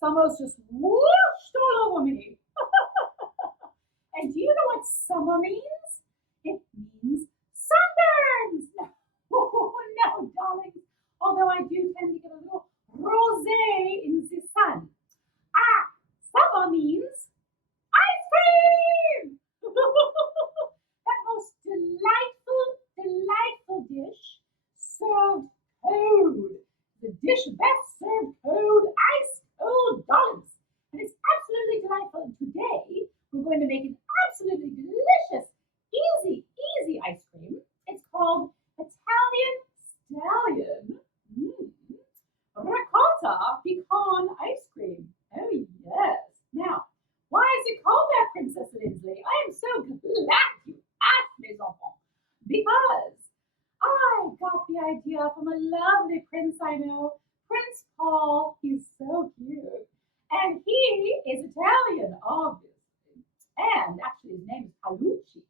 summer's just whooshed all over me. And do you know what summer means? It means sunburns. No, no, darling. Although I do tend to get a little rosé in the sun. Summer means ice cream. That most delightful dish served cold. The dish best served cold, ice cold, darlings. And it's absolutely delightful. And today we're going to make an absolutely delicious, easy ice cream. It's called Italian Stallion Ricotta Pecan Ice Cream. Oh yes. Now, why is it called that, Princess Lindsley? I am so glad you asked, mes enfants. Because I got the idea from a lovely prince I know, Prince Paul. He's so cute. And he is Italian, obviously. And actually his name is Palucci.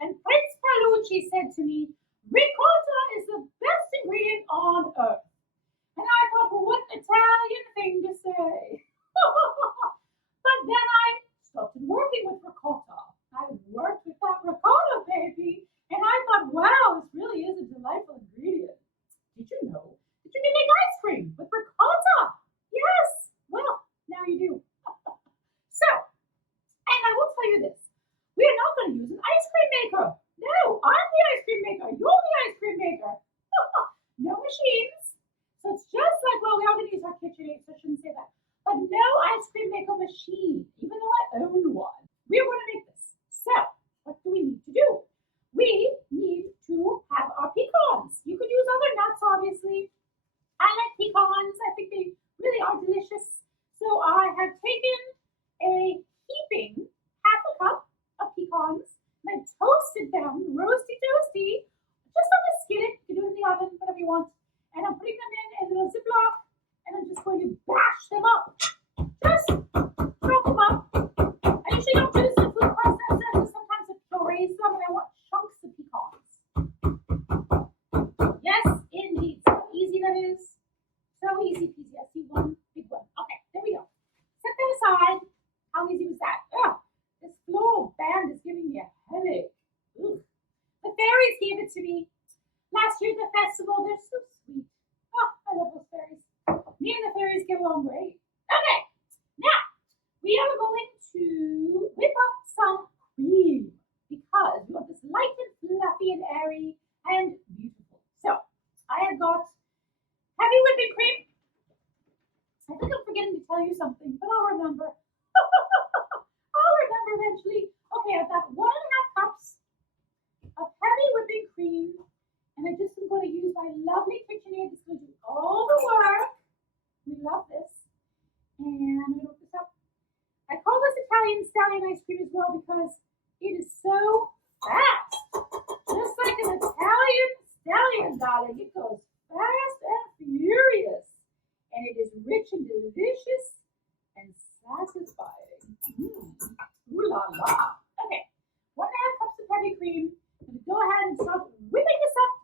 And Prince Palucci said to me, ricotta is the best ingredient on earth. And I thought, well, what an Italian thing to say. But then I started working with ricotta. I worked with that ricotta, baby. And I thought, wow, this really is a delightful ingredient. Did you know that you can make ice cream with ricotta? Yes. Well, now you do. So, and I will tell you this. We are not going to use an ice cream maker. No, I'm the ice cream maker. You're the ice cream maker. No machines. So it's just like, well, we are going to use our KitchenAid, so I shouldn't say that. But no ice cream maker machine, even though I own one. We are going to make this. So, what do we need to do? We need to have our pecans. You could use other nuts, obviously. I like pecans. I think they really are delicious. So I have taken a heaping half a cup of pecans and I've toasted them, roasty toasty, just on the skillet. You can do it in the oven, whatever you want. And I'm putting them in a little Ziploc and I'm just going to bash them up. Just chop them up. I usually don't do this in food processor because sometimes it purees them and I want chunks of pecans. Yes, indeed. So easy that is. So easy peasy. I see one big one. Okay, there we go. Set that aside. How easy was that? Ugh, this floral band is giving me a headache. Ugh. The fairies gave it to me last year at the festival. They're so sweet. Oh, I love those fairies. Me and the fairies get along great. Okay, now we are going to whip up some cream because we want this light and fluffy and airy and beautiful. So I have got heavy whipping cream. I think I'm forgetting to tell you something, but I'll remember. I'll remember eventually. Okay, I've got 1.5 cups of heavy whipping cream, and I just am going to use my lovely KitchenAid. It's going to do all the work. We love this. And I'm going to whip this up. I call this Italian Stallion ice cream as well because it is so fast. Just like an Italian Stallion, darling. It goes fast and furious. And it is rich and delicious and satisfying. Ooh la la. Okay, 1.5 cups of heavy cream. I'm going to go ahead and start whipping this up.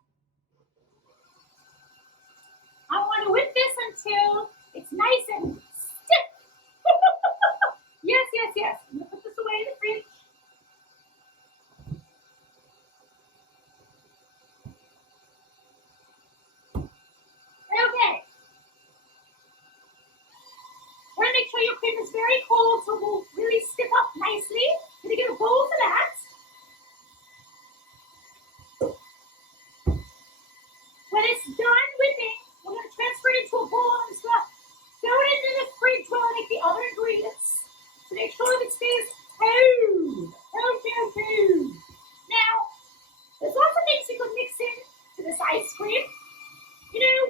I want to whip this until it's nice and stiff. Yes, yes, yes. I'm going to put this away in the fridge. Okay. We're going to make sure your cream is very cold so it will really stiff up nicely. Going to get a bowl for that. When it's done whipping, we're going to transfer it into a bowl and stuff. Throw it into the fridge while I make the other ingredients to make sure that it stays cold. Cold. Now, there's lots of things you can mix in to this ice cream. You know,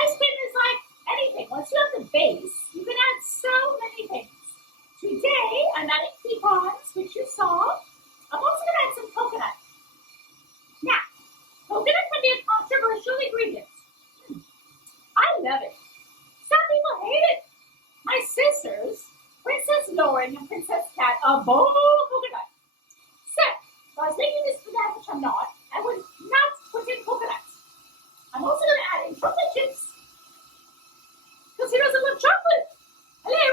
ice cream is like anything. Once you have the base, you can add so many things. Today, I'm adding pecans, which you saw. I'm also going to add some coconut. Now, coconut can be a controversial ingredient. I love it. Some people hate it. My sisters, Princess Lauren and Princess Cat, abhor coconut. So, if I was making this for that, which I'm not, I would not put in coconut. I'm also going to add in chocolate chips. Because who doesn't love chocolate? Hello?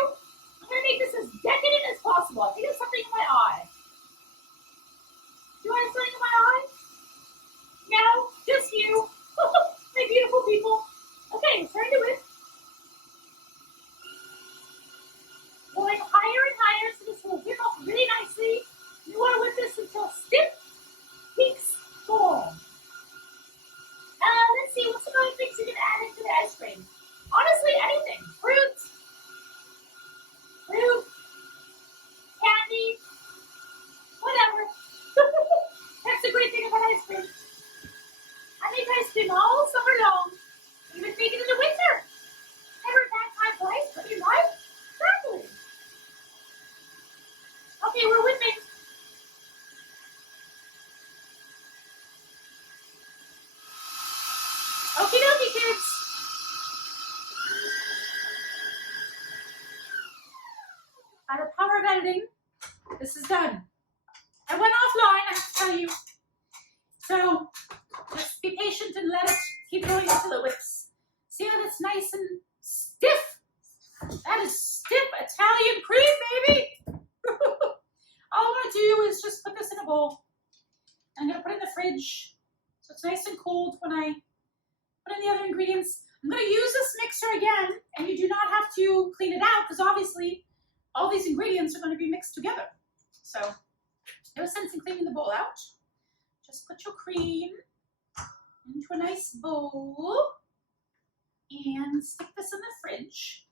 people. Okay, we're trying to whip. Going higher and higher so this will whip up really nicely. You want to whip this until stiff peaks form. Let's see, what's some other things you can add into the ice cream? Honestly, anything. Fruit, candy, whatever. That's the great thing about ice cream. I make ice cream all summer long. Even make it in the winter. Never a bad time for ice cream, right? Exactly. Okay, we're whipping. Okie dokie, kids. By the power of editing, this is done. I went offline, I have to tell you. So just be patient and let it keep going until it whips. See how that's nice and stiff? That is stiff Italian cream, baby. All I want to do is just put this in a bowl. I'm going to put it in the fridge so it's nice and cold when I put in the other ingredients. I'm going to use this mixer again, and you do not have to clean it out because obviously all these ingredients are going to be mixed together. So no sense in cleaning the bowl out. Just put your cream into a nice bowl and stick this in the fridge.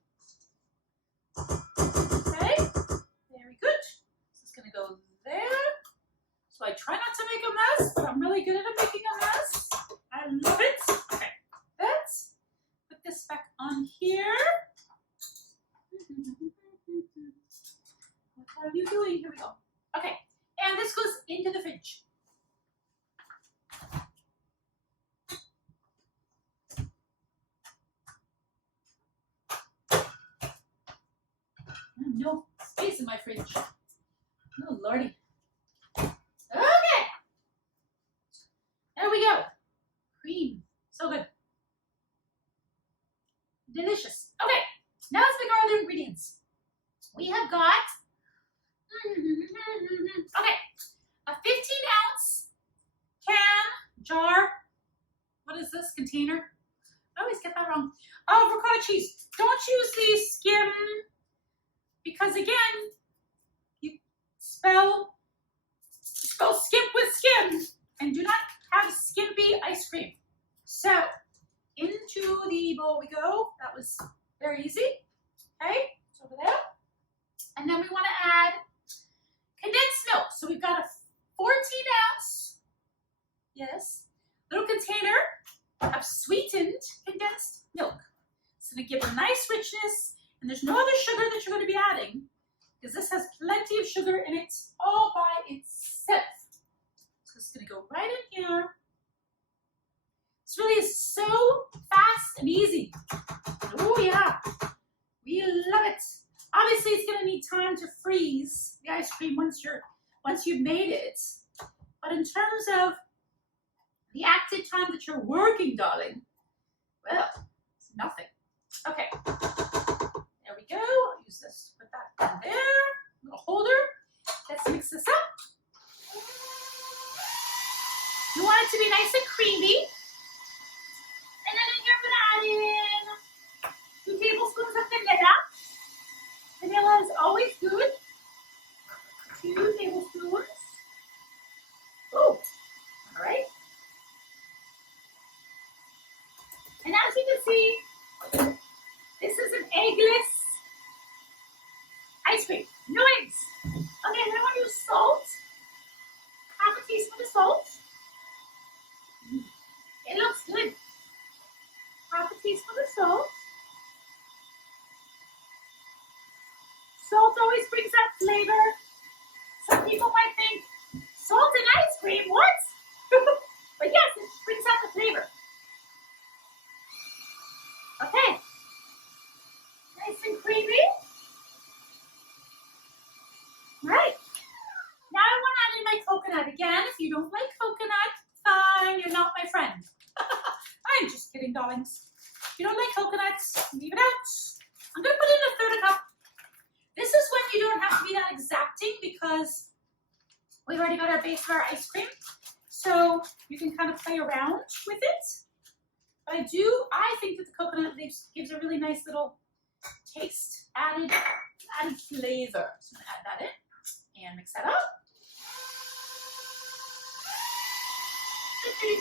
Okay, very good. This is going to go there. So I try not to make a mess, but I'm really good at making a mess. I love it. Okay, let's put this back on here. What are you doing? Here we go. Okay, and this goes into the fridge. No space in my fridge. Oh, Lordy. Okay. There we go. Cream. So good. Delicious. Okay. Now let's pick our other ingredients. We have got, okay, a 15-ounce can, jar, what is this, container? I always get that wrong. Of ricotta cheese. Don't use the skim, because again, you spell skimp with skim, and do not have skimpy ice cream. So, into the bowl we go. That was very easy. Okay, it's over there. And then we want to add condensed milk. So we've got a 14-ounce, yes, little container of sweetened condensed milk. It's going to give a nice richness, and there's no other sugar that you're going to be adding because this has plenty of sugar in it all by itself. So it's going to go right in here. This really is so fast and easy. Oh yeah, we love it. Obviously, it's going to need time to freeze the ice cream once you've made it. But in terms of the active time that you're working, darling, well, it's nothing. Okay, there we go. I'll use this to put that in there. Little holder. Let's mix this up. You want it to be nice and creamy. And then in here, I'm going to add in 2 tablespoons of vanilla. Vanilla is always good. 2 tablespoons. Oh, all right. And as you can see, this is an eggless ice cream. No eggs. Okay, then I want to use salt. Half a teaspoon of salt. It looks good. Half a teaspoon of salt. Salt always brings out flavor. Some people might think, salt in ice cream, what? But yes, it brings out the flavor. Okay. Nice and creamy. Right. Now I want to add in my coconut again. If you don't like coconut, fine, you're not my friend. I'm just kidding, darlings. If you don't like coconuts, leave it out. I'm going to put in a third cup. This is when you don't have to be that exacting because we've already got our base of our ice cream. So you can kind of play around with it. But I think that the coconut gives a really nice little taste, added flavor. So I'm gonna add that in and mix that up. Then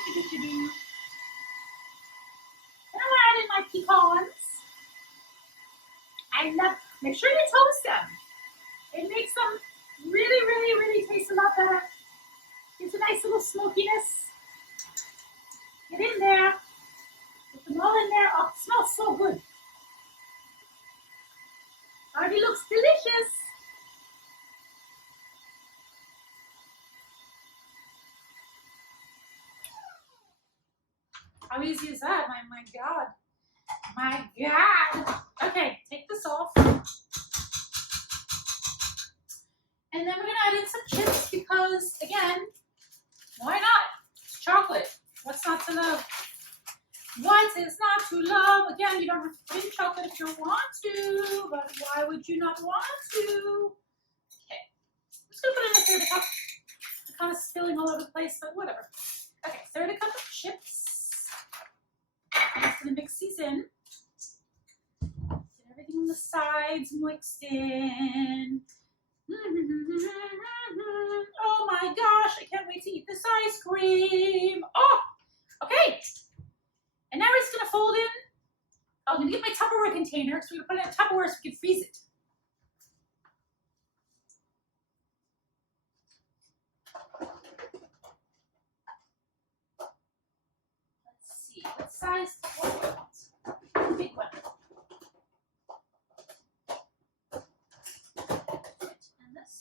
I'm gonna add in my pecans. Make sure you toast them. It makes them really, really, really taste a lot better. Gives a nice little smokiness. Get in there. Put them all in there. Oh, it smells so good. Already looks delicious. How easy is that? My God. My God. Okay, take this off. And then we're going to add in some chips because, again, why not? It's chocolate. What's not to love? What is not to love? Again, you don't have to put in chocolate if you don't want to, but why would you not want to? Okay. I'm just going to put in a third cup. I'm kind of spilling all over the place, but whatever. Okay, third cup of chips. I'm just going to mix these in. Get everything on the sides mixed in. Oh my gosh, I can't wait to eat this ice cream. Oh, okay. And now we're just going to fold in. I'm going to get my Tupperware container, so we're going to put it in Tupperware so we can freeze it. Let's see, what size do I want? Big one. And this.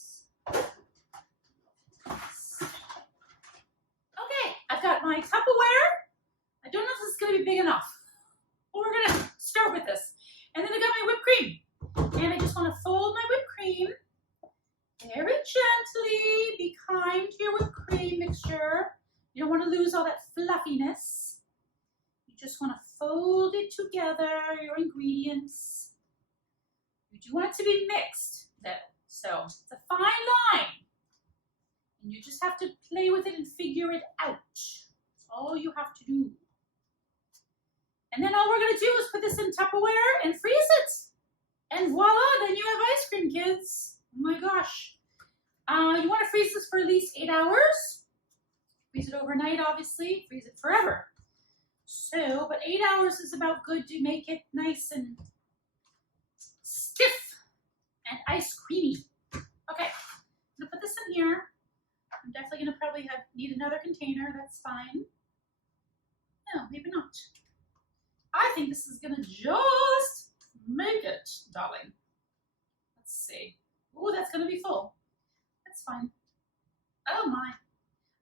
Okay, I've got my Tupperware. I don't know if this is going to be big enough. But we're going to start with this. And then I got my whipped cream. And I just want to fold my whipped cream very gently. Be kind to your whipped cream mixture. You don't want to lose all that fluffiness. You just want to fold it together, your ingredients. You do want it to be mixed, though. So it's a fine line. And you just have to play with it and figure it out. That's all you have to do. And then all we're going to do is put this in Tupperware and freeze it. And voila, then you have ice cream, kids. Oh my gosh. You want to freeze this for at least 8 hours. Freeze it overnight, obviously. Freeze it forever. So, but 8 hours is about good to make it nice and stiff and ice creamy. Okay, I'm going to put this in here. I'm definitely going to probably need another container. That's fine. No, maybe not. I think this is going to just make it, darling. Let's see. Oh, that's going to be full. That's fine. Oh, my.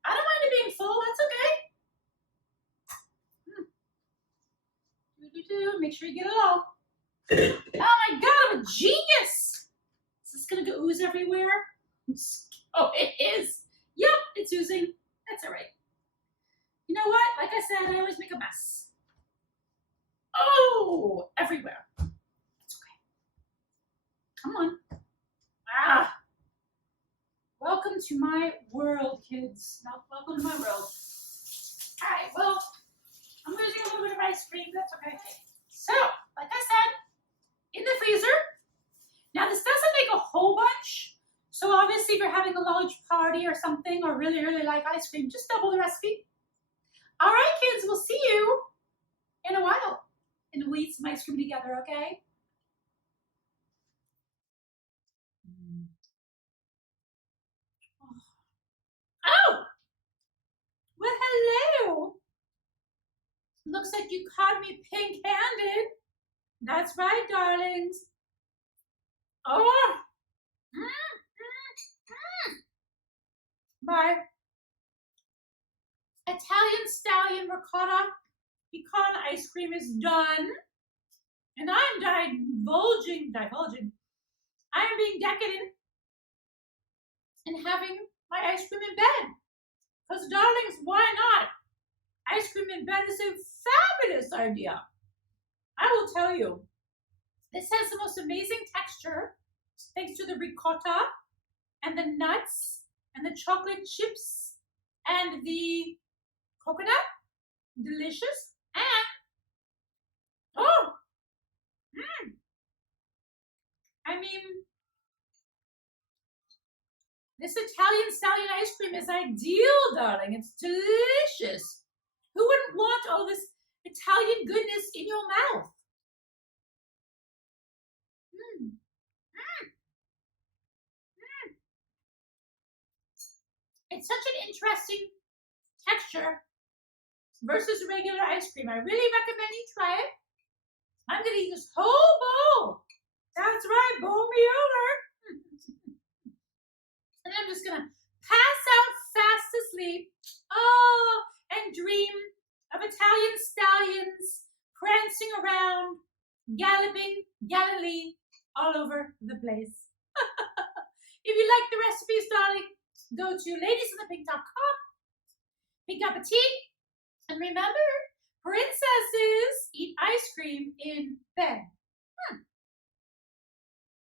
I don't mind it being full. That's okay. Make sure you get it all. Oh, my God. I'm a genius. Is this going to go ooze everywhere? Oh, it is. Yep, it's oozing. That's all right. You know what? Like I said, I always make a mess. Oh, everywhere. It's okay. Come on. Ah. Welcome to my world, kids. Now, welcome to my world. All right, well, I'm losing a little bit of ice cream. That's okay. So, like I said, in the freezer. Now, this doesn't make a whole bunch. So, obviously, if you're having a large party or something or really, really like ice cream, just double the recipe. All right, kids, we'll see you in a while. And we'll eat some ice cream together, okay? Oh! Well, hello! Looks like you caught me pink-handed. That's right, darlings. Oh! My Italian Stallion Ricotta Pecan ice cream is done. And I'm divulging. I'm being decadent and having my ice cream in bed. Because, darlings, why not? Ice cream in bed is a fabulous idea. I will tell you. This has the most amazing texture thanks to the ricotta and the nuts and the chocolate chips and the coconut. Delicious. And Oh, I mean, this Italian stallion ice cream is ideal, darling. It's delicious. Who wouldn't want all this Italian goodness in your mouth? Mm. It's such an interesting texture versus regular ice cream. I really recommend you try it. I'm gonna eat this whole bowl. That's right, bowl me over. And I'm just gonna pass out fast asleep. Oh, and dream of Italian stallions prancing around, galloping Galilee all over the place. If you like the recipes, darling, go to ladiesinthepink.com. Pink appetit. And remember, princesses eat ice cream in bed.